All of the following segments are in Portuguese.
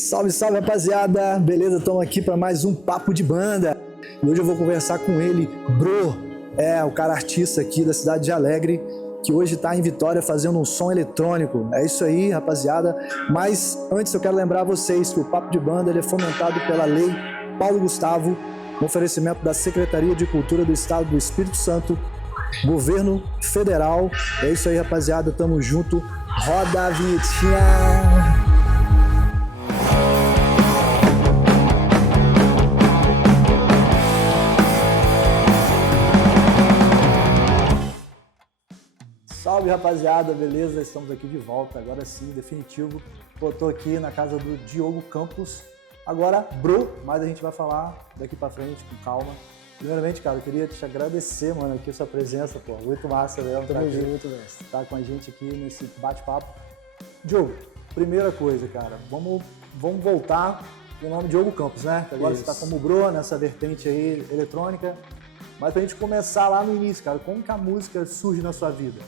Salve, salve, rapaziada! Beleza? Estamos aqui para mais um Papo de Banda. E hoje eu vou conversar com ele, Bro. O cara artista aqui da cidade de Alegre, que hoje está em Vitória fazendo um som eletrônico. É isso aí, rapaziada. Mas antes eu quero lembrar vocês que o Papo de Banda ele é fomentado pela Lei Paulo Gustavo, um oferecimento da Secretaria de Cultura do Estado do Espírito Santo, Governo Federal. É isso aí, rapaziada. Tamo junto. Roda a vinhetinha! Salve, rapaziada, beleza? Estamos aqui de volta, agora sim, definitivo. Tô aqui na casa do Diogo Campos, agora Bro, mas a gente vai falar daqui pra frente, com calma. Primeiramente, cara, eu queria te agradecer, mano, aqui a sua presença, pô, muito massa, velho. Tá com a gente aqui nesse bate-papo. Diogo, primeira coisa, cara, vamos voltar com o nome Diogo Campos, né? Agora você tá como Bro, nessa vertente aí eletrônica. Mas pra gente começar lá no início, cara, como que a música surge na sua vida?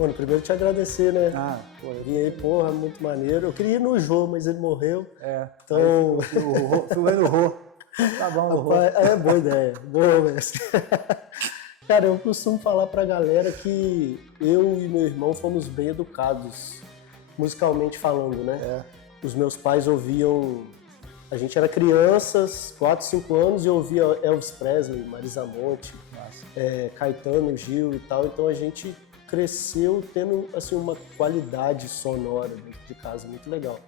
Mano, primeiro te agradecer, né? Pô, eu vim aí, porra, muito maneiro. Eu queria ir no Jô, mas ele morreu. Então... Fui no Rô. Tá bom, no Rô. É boa ideia. Boa, mestre. Cara, eu costumo falar pra galera que eu e meu irmão fomos bem educados, musicalmente falando, né? Os meus pais ouviam... A gente era crianças, 4, 5 anos, e ouvia Elvis Presley, Marisa Monte, Caetano, Gil e tal. Então a gente cresceu tendo assim, uma qualidade sonora dentro de casa muito legal.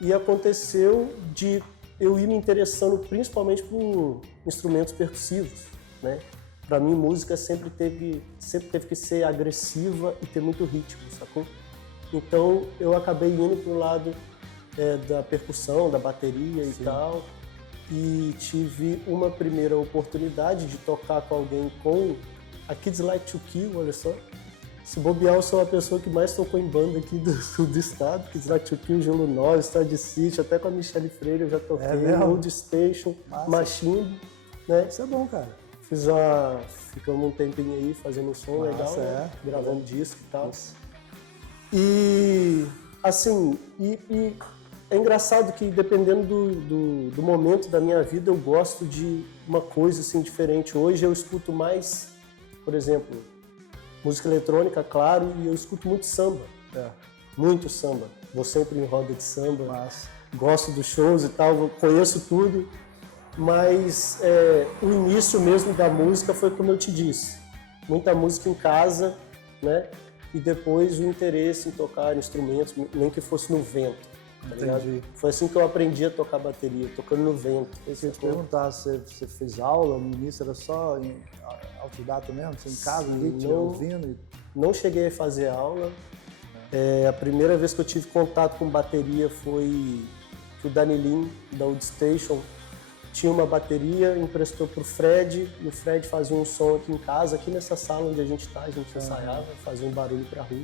E aconteceu de eu ir me interessando principalmente por instrumentos percussivos, né? Para mim, música sempre teve que ser agressiva e ter muito ritmo, sacou? Então eu acabei indo pro lado da percussão, da bateria e tal, e tive uma primeira oportunidade de tocar com alguém com a Kids Like to Kill, olha só. Se bobear, eu sou a pessoa que mais tocou em banda aqui do sul do estado, Kids Like to Kill, Gelo 9, Stad City, até com a Michelle Freire eu já toquei, Old Station, Machine, né? Isso é bom, cara. Ficamos um tempinho aí fazendo um som legal, né? Gravando disco e tal. E, assim, é engraçado que dependendo do momento da minha vida eu gosto de uma coisa assim diferente. Hoje eu escuto mais, por exemplo, música eletrônica, claro, e eu escuto muito samba. Muito samba. Vou sempre em roda de samba, gosto dos shows e tal, conheço tudo, mas o início mesmo da música foi como eu te disse. Muita música em casa, né? E depois o interesse em tocar instrumentos, nem que fosse no vento. Foi assim que eu aprendi a tocar bateria, tocando no vento. Eu queria te perguntar, você fez aula, no início era só em autodidata mesmo? Você em casa, ouvindo? Não cheguei a fazer aula. A primeira vez que eu tive contato com bateria foi que o Danilinho, da Old Station, tinha uma bateria, emprestou pro Fred, e o Fred fazia um som aqui em casa, aqui nessa sala onde a gente ensaiava, fazia um barulho pra rua.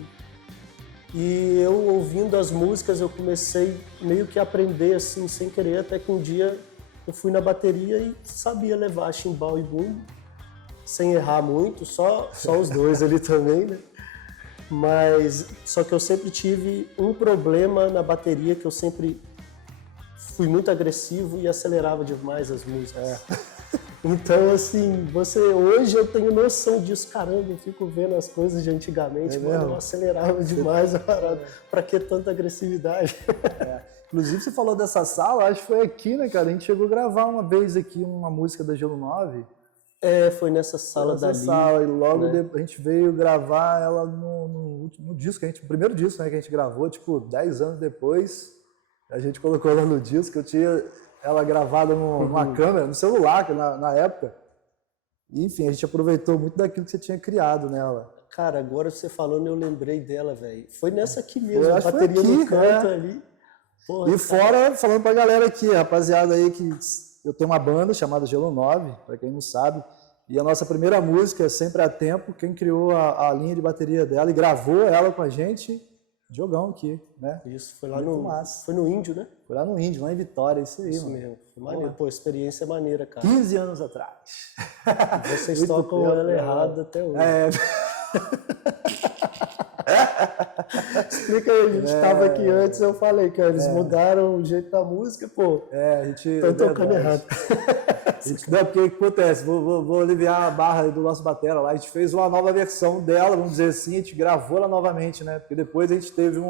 E eu, ouvindo as músicas, eu comecei meio que a aprender assim, sem querer, até que um dia eu fui na bateria e sabia levar chimbal e bumbo, sem errar muito, só os dois ali também, né? Mas, só que eu sempre tive um problema na bateria, que eu sempre fui muito agressivo e acelerava demais as músicas. Então, assim, hoje eu tenho noção disso. Caramba, eu fico vendo as coisas de antigamente, mano, eu acelerava demais a parada. Pra que tanta agressividade? Inclusive, você falou dessa sala, acho que foi aqui, né, cara? A gente chegou a gravar uma vez aqui uma música da Gelo 9. Foi nessa sala dali. E logo depois a gente veio gravar ela no último disco, o primeiro disco, né, que a gente gravou, tipo, 10 anos depois. A gente colocou ela no disco, eu tinha ela gravada numa câmera, no celular, na época. E, enfim, a gente aproveitou muito daquilo que você tinha criado nela. Cara, agora você falando, eu lembrei dela, velho. Foi nessa aqui mesmo, a bateria no canto ali. Porra, e fora, falando pra galera aqui, rapaziada aí, que eu tenho uma banda chamada Gelo 9, pra quem não sabe. E a nossa primeira música, Sempre a Tempo, quem criou a linha de bateria dela e gravou ela com a gente... Diogão aqui, né? Isso, foi lá foi no Índio, né? Foi lá no Índio, lá em Vitória, isso aí, isso mesmo. Foi maneiro. Pô, experiência maneira, cara. 15 anos atrás. Vocês tocam ela errada até hoje. Explica aí, a gente estava aqui antes, eu falei que eles mudaram o jeito da música, pô. A gente... Tô tocando errado. Não, porque o que acontece? Vou aliviar a barra do nosso batera lá. A gente fez uma nova versão dela, vamos dizer assim, a gente gravou ela novamente, né? Porque depois a gente teve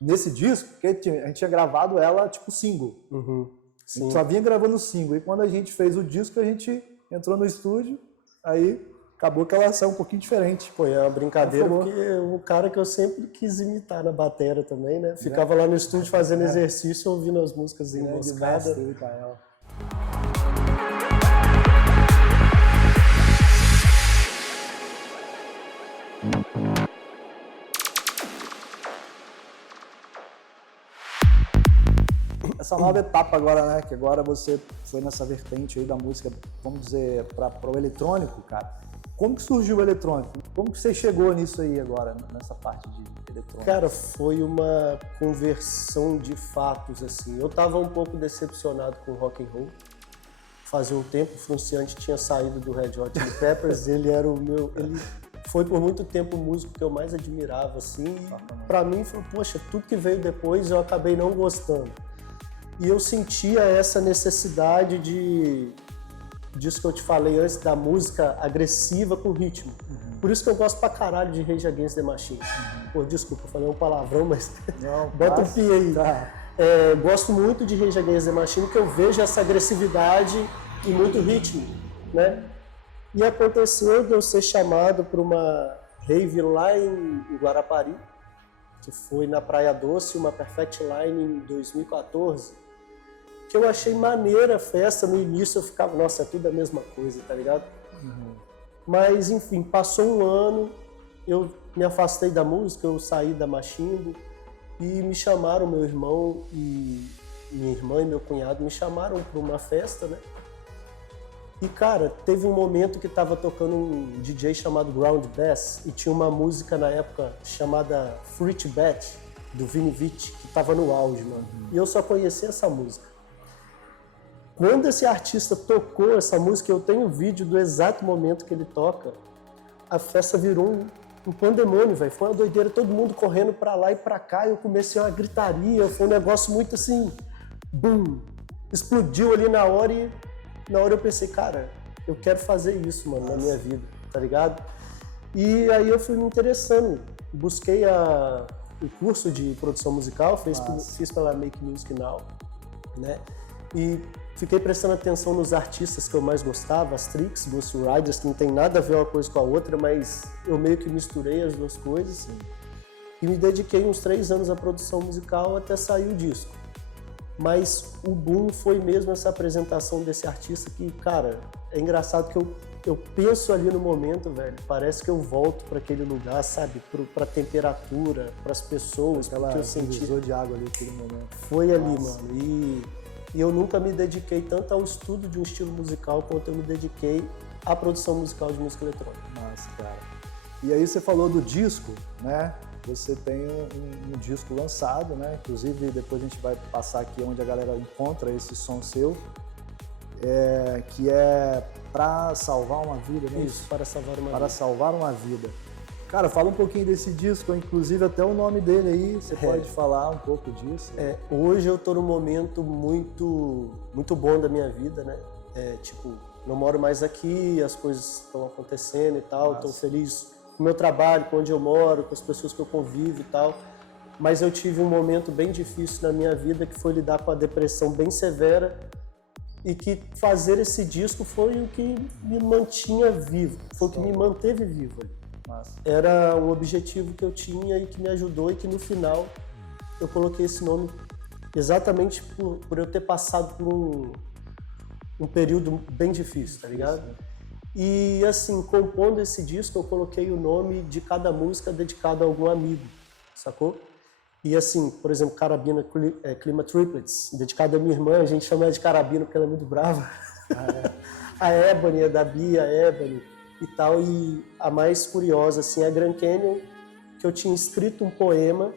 nesse disco, que a gente tinha gravado ela tipo single. A gente só vinha gravando single. E quando a gente fez o disco, a gente entrou no estúdio, aí acabou que ela saiu um pouquinho diferente. Pô, é uma brincadeira, porque o cara que eu sempre quis imitar na batera também, né? Ficava lá no estúdio fazendo exercício, ouvindo as músicas emboscadas. Essa nova etapa agora, né? Que agora você foi nessa vertente aí da música, vamos dizer, para o eletrônico, cara. Como que surgiu o eletrônico? Como que você chegou nisso aí agora, nessa parte de eletrônico? Cara, foi uma conversão de fatos, assim. Eu tava um pouco decepcionado com o rock and roll. Fazia um tempo, o Frunciante tinha saído do Red Hot Chili Peppers, ele foi por muito tempo o músico que eu mais admirava, assim. Pra mim, foi, poxa, tudo que veio depois eu acabei não gostando. E eu sentia essa necessidade disso que eu te falei antes, da música agressiva com ritmo. Por isso que eu gosto pra caralho de Rage Against the Machine. Pô, desculpa, eu falei um palavrão, mas não, bota um pi aí. Tá. Gosto muito de Rage Against the Machine, porque eu vejo essa agressividade e muito ritmo, né? E aconteceu de eu ser chamado para uma rave lá em Guarapari, que foi na Praia Doce, uma Perfect Line em 2014, que eu achei maneira a festa. No início eu ficava, nossa, é tudo a mesma coisa, tá ligado? Mas, enfim, passou um ano, eu me afastei da música, eu saí da Machimbo e me chamaram, meu irmão e minha irmã e meu cunhado me chamaram para uma festa, né? E, cara, teve um momento que tava tocando um DJ chamado Ground Bass e tinha uma música na época chamada Fruit Bat, do Vini Vici, que tava no auge, mano. E eu só conhecia essa música. Quando esse artista tocou essa música, eu tenho um vídeo do exato momento que ele toca, a festa virou um pandemônio, velho. Foi uma doideira, todo mundo correndo pra lá e pra cá, eu comecei uma gritaria, foi um negócio muito assim, bum, explodiu ali na hora e na hora eu pensei, cara, eu quero fazer isso, mano, na minha vida, tá ligado? E aí eu fui me interessando, busquei o curso de produção musical, fiz pela Make Music Now, né? E fiquei prestando atenção nos artistas que eu mais gostava, as Trix, Ghost Riders, que não tem nada a ver uma coisa com a outra, mas eu meio que misturei as duas coisas. E me dediquei uns 3 anos à produção musical até sair o disco. Mas o boom foi mesmo essa apresentação desse artista que, cara, é engraçado que eu penso ali no momento, velho, parece que eu volto para aquele lugar, sabe, pra temperatura, pras pessoas, aquela que eu senti. divisor de água ali naquele momento. Foi ali, mano, e eu nunca me dediquei tanto ao estudo de um estilo musical quanto eu me dediquei à produção musical de música eletrônica. Nossa, cara. E aí você falou do disco, né? Você tem um disco lançado, né? Inclusive, depois a gente vai passar aqui onde a galera encontra esse som seu, que é Pra Salvar uma Vida, né? Isso, Para Salvar uma Vida. Para Salvar uma Vida. Cara, fala um pouquinho desse disco, inclusive até o nome dele aí, você pode falar um pouco disso? Hoje eu tô num momento muito, muito bom da minha vida, né? Tipo, não moro mais aqui, as coisas estão acontecendo e tal, estou feliz com o meu trabalho, com onde eu moro, com as pessoas que eu convivo e tal. Mas eu tive um momento bem difícil na minha vida, que foi lidar com a depressão bem severa, e que fazer esse disco foi o que me mantinha vivo, foi o que me manteve vivo ali. Era um objetivo que eu tinha e que me ajudou, e que no final eu coloquei esse nome exatamente por eu ter passado por um período bem difícil, tá ligado? E assim, compondo esse disco, eu coloquei o nome de cada música dedicado a algum amigo, sacou? E assim, por exemplo, Carabina Clima Triplets, dedicado à minha irmã, a gente chama ela de Carabina porque ela é muito brava. A Ebony, a da Bia, a Ebony e tal. E a mais curiosa, assim, é a Grand Canyon, que eu tinha escrito um poema,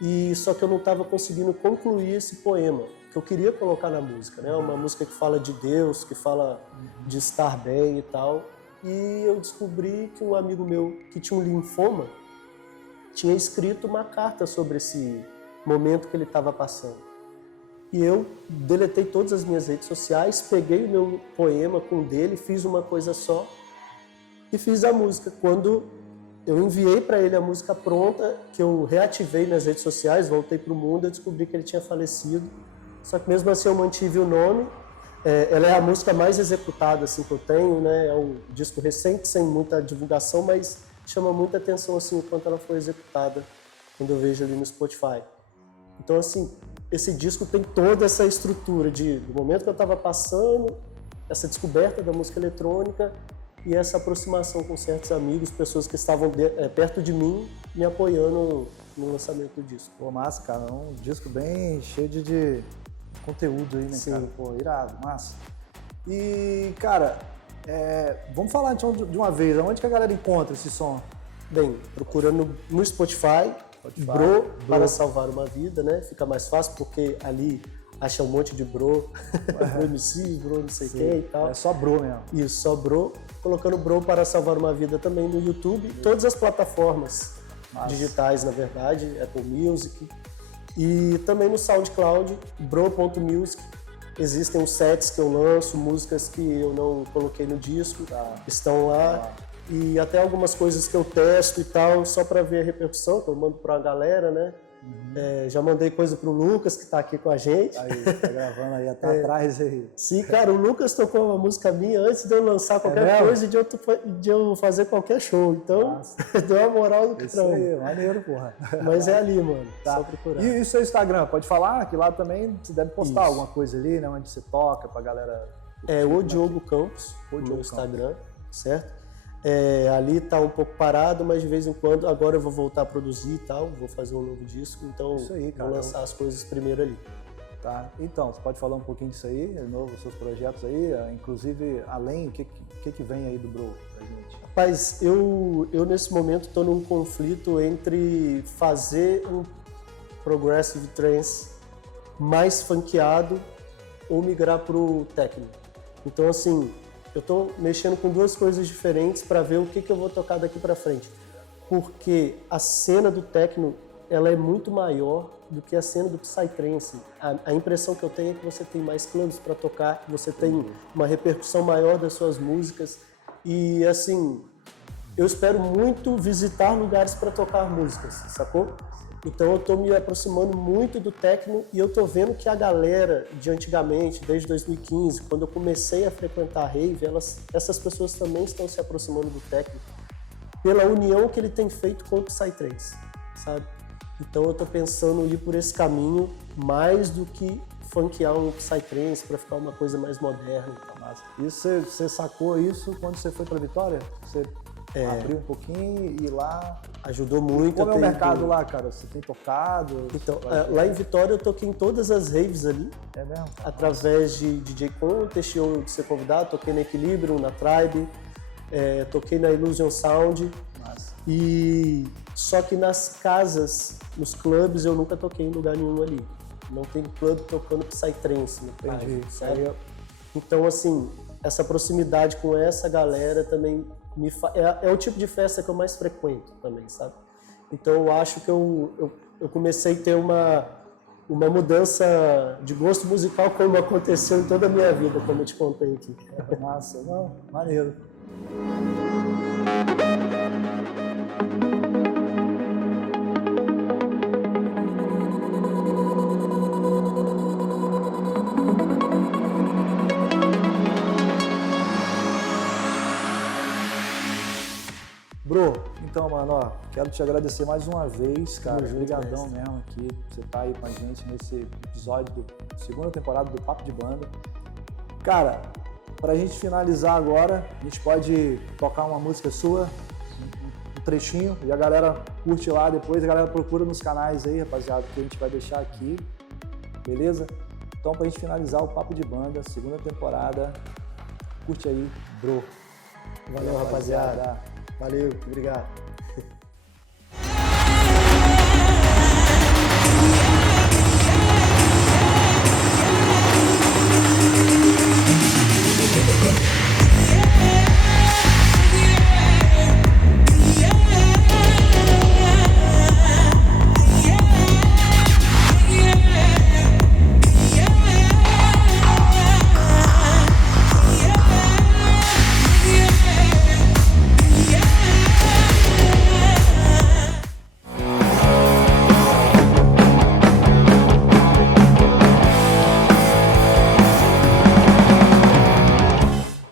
e só que eu não estava conseguindo concluir esse poema, que eu queria colocar na música, né? Uma música que fala de Deus, que fala de estar bem e tal. E eu descobri que um amigo meu que tinha um linfoma, tinha escrito uma carta sobre esse momento que ele estava passando. E eu deletei todas as minhas redes sociais, peguei o meu poema com o dele, fiz uma coisa só e fiz a música. Quando eu enviei para ele a música pronta, que eu reativei nas redes sociais, voltei para o mundo, eu descobri que ele tinha falecido. Só que mesmo assim eu mantive o nome. Ela é a música mais executada assim, que eu tenho, né? É um disco recente, sem muita divulgação, mas chama muita atenção assim, o quanto ela foi executada quando eu vejo ali no Spotify. Então, assim, esse disco tem toda essa estrutura do momento que eu estava passando, essa descoberta da música eletrônica e essa aproximação com certos amigos, pessoas que estavam perto de mim, me apoiando no lançamento do disco. Pô, massa, cara. É um disco bem cheio de conteúdo aí, né, Sim. cara? Pô, irado, massa. E, cara, vamos falar então de uma vez, aonde que a galera encontra esse som? Bem, procurando no Spotify, Bro para salvar uma vida, né? Fica mais fácil porque ali acha um monte de bro, bro MC, bro não sei quem e tal. É só Bro mesmo. Isso, só Bro. Colocando Bro para salvar uma vida também no YouTube, todas as plataformas digitais, na verdade, Apple Music. E também no SoundCloud, bro.music. Existem os sets que eu lanço, músicas que eu não coloquei no disco, estão lá. E até algumas coisas que eu testo e tal, só para ver a repercussão, que eu mando para a galera, né? Já mandei coisa pro Lucas, que tá aqui com a gente. Aí, tá gravando aí até atrás aí. Sim, cara, o Lucas tocou uma música minha antes de eu lançar qualquer coisa e de eu fazer qualquer show. Então, deu uma moral do Isso aí, maneiro, porra. Mas é ali, mano. Tá. Só procurar. E o seu Instagram, pode falar? Que lá também você deve postar alguma coisa ali, né? Onde você toca pra galera. O Diogo Campos, no Instagram, certo? Ali tá um pouco parado, mas de vez em quando, agora eu vou voltar a produzir e tal, vou fazer um novo disco, então isso aí, cara, vou lançar as coisas primeiro ali. Tá, então, você pode falar um pouquinho disso aí, de novo, os seus projetos aí, inclusive, além, o que vem aí do Bro pra gente? Rapaz, eu nesse momento estou num conflito entre fazer um progressive trance mais funkeado ou migrar pro techno. Então, assim, eu estou mexendo com duas coisas diferentes para ver o que eu vou tocar daqui para frente. Porque a cena do techno, ela é muito maior do que a cena do psytrance. A impressão que eu tenho é que você tem mais clubes para tocar, você tem uma repercussão maior das suas músicas. E, assim, eu espero muito visitar lugares para tocar músicas, sacou? Então eu estou me aproximando muito do techno e eu estou vendo que a galera de antigamente, desde 2015, quando eu comecei a frequentar a rave, essas pessoas também estão se aproximando do techno pela união que ele tem feito com o Psytrance, sabe? Então eu estou pensando em ir por esse caminho mais do que funkear um Psytrance para ficar uma coisa mais moderna e tal. E você sacou isso quando você foi para Vitória? Você abriu um pouquinho e lá... Ajudou muito. Como é o mercado lá, cara? Você tem tocado? Então, lá em Vitória eu toquei em todas as raves ali. É mesmo? Através de DJ Contest ou de ser convidado, toquei na Equilibrium, na Tribe, toquei na Illusion Sound. Nossa. E só que nas casas, nos clubes, eu nunca toquei em lugar nenhum ali. Não tem clube tocando Psytrance no Tribe, sabe? Então, assim, essa proximidade com essa galera também é o tipo de festa que eu mais frequento também, sabe? Então eu acho que eu comecei a ter uma mudança de gosto musical como aconteceu em toda a minha vida, como eu te contei aqui. Massa, não, maneiro. Bro, então, mano, ó, quero te agradecer mais uma vez, cara. Obrigadão mesmo aqui, você tá aí com a gente nesse episódio da segunda temporada do Papo de Banda. Cara, pra gente finalizar agora, a gente pode tocar uma música sua, um trechinho, e a galera curte lá depois, a galera procura nos canais aí, rapaziada, que a gente vai deixar aqui, beleza? Então, pra gente finalizar o Papo de Banda, segunda temporada, curte aí, Bro. Valeu, rapaziada. Valeu, obrigado.